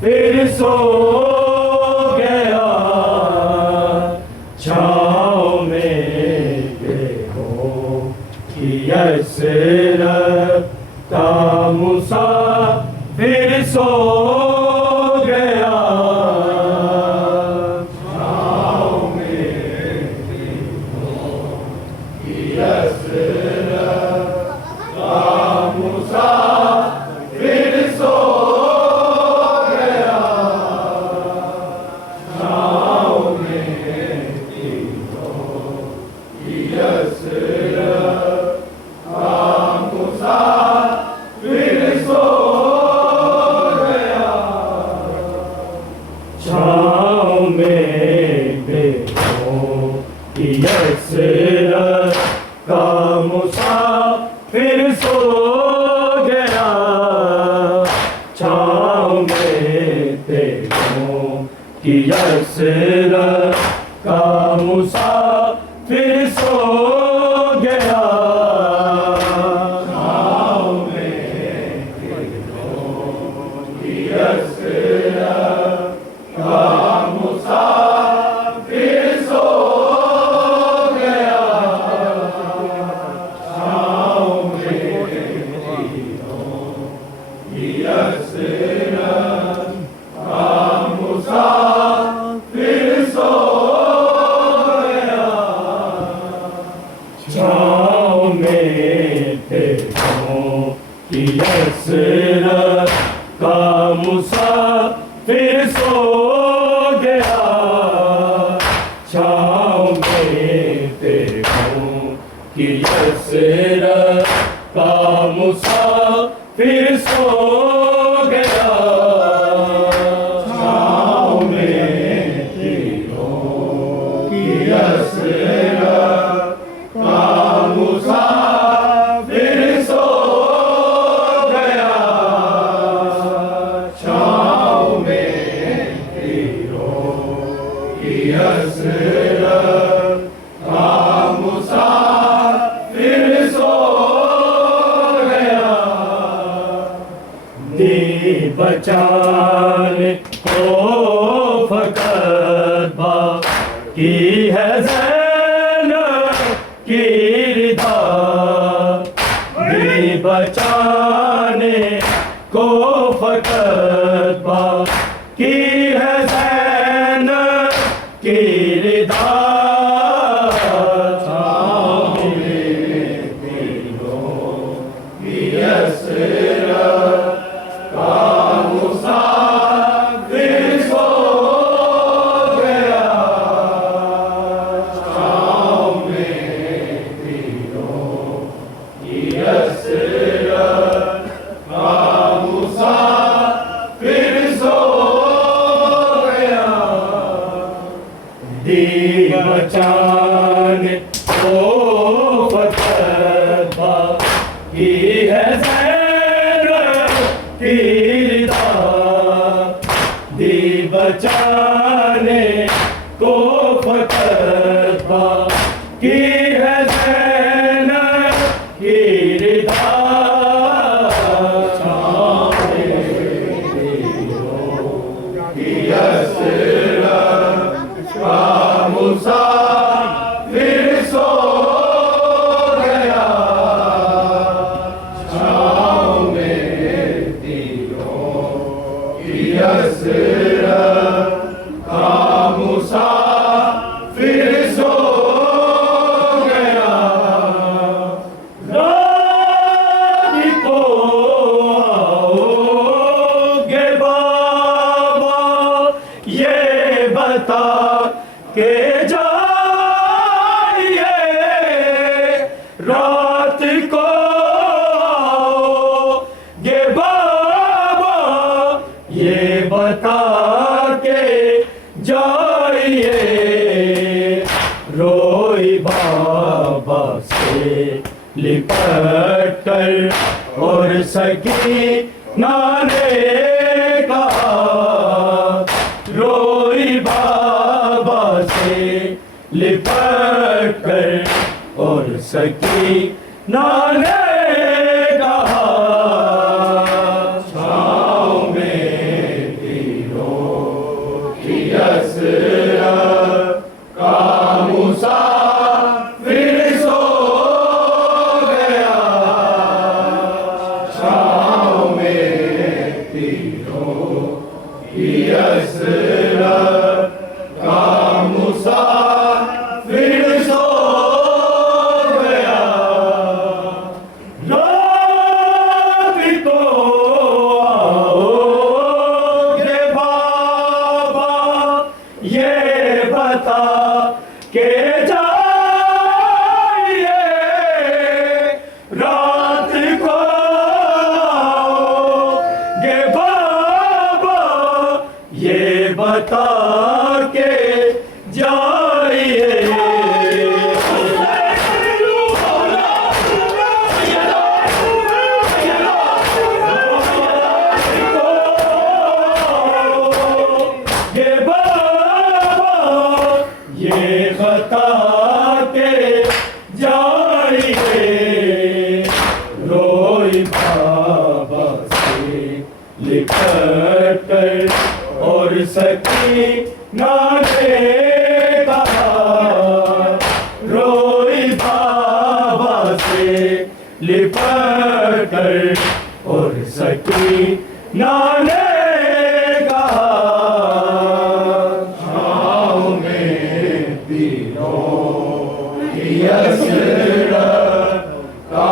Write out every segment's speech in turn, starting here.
फिर सो गया छाँव में देखो कि यसरत का मुसाफिर सो गया छाँव में देखो कि यसरत का मुसाफिर सो यसरत का मुसाफिर सो गया छाँव में देखो कि यसरत का मुसाफिर सो गया छाँव में देखो कि यसरत का मुसाफिर सो गया छाँव में देखो कि यसरत का मुसाफिर सो गया छाँव में देखो कि यसरत का मुसाफिर सो गया बचाने को फकत बाकी है ज़ैनब की रिदा दी बचाने को फकत बाकी है ज़ैनब की रिदा को फतवा की है ज़ैनब की रिदा दी बचाने को फतवा की है ज़ैनब की रिदा मुसाफिर सो गया छाँव में तीरों की हसरत का मुसाफिर सो गया रात को आओगे बाबा ये बता के जाइए रात को ये बाबा ये बता के जाइए रोई बाबा से लिपट कर और सकीना ने कहा रोई बाबा से लिपट कर और सकीना ने कहा छाँव में तीरों की हसरत का मुसाफिर सो गया छाँव में तीरों की हसरत का मुसाफिर सो गया रात को आओगे बाबा ये बता के जाइए रात को आओगे बाबा ये बता के जाइए ये बाबा ये बता के जाइए रोई बाबा से लिपट कर और सकीना ने कहा रोई बाबा से लिपट कर और सकीना ने कहा छाँव में तीरों की हसरत का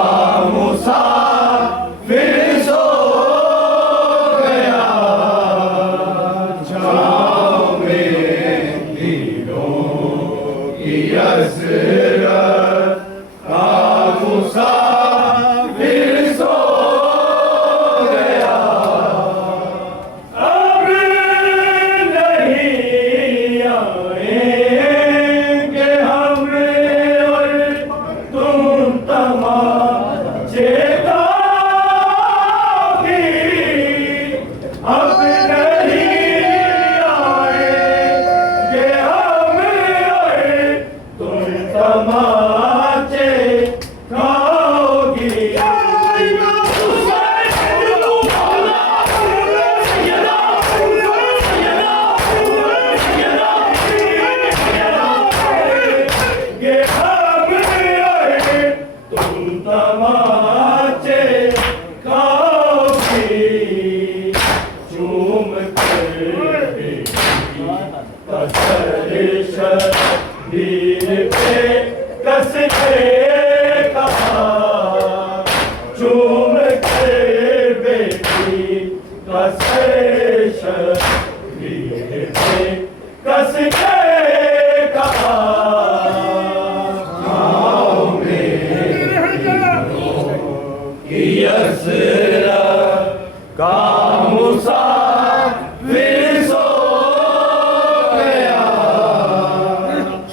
मुसाफिर सो गया छाँव में तीरों की हसरत का मुसाफिर सो गया अब नहीं आएंगे हम और तुम तमाचे का भी अब नहीं आएंगे हम और तुम तमाचे खाओगी ये हम और तुम तमाचे खाओगी चूम कर कसर शबीर पे कस के कहा चूम कर बेटी कसर शबीर पे कस के कहा छाँव में की हसरत का मुसाफिर सो गया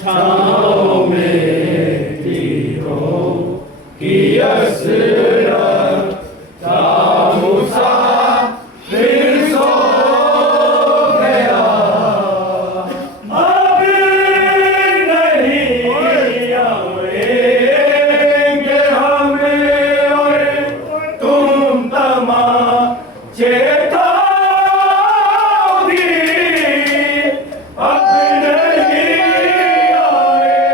छाँव में हसरत का मुसाफिर सो गया, अब नहीं आएंगे हमें और तुम तमाचे खाओगी, अब नहीं आएंगे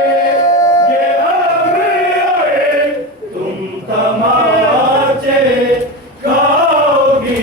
हमें तुम तमाचे खाओगी।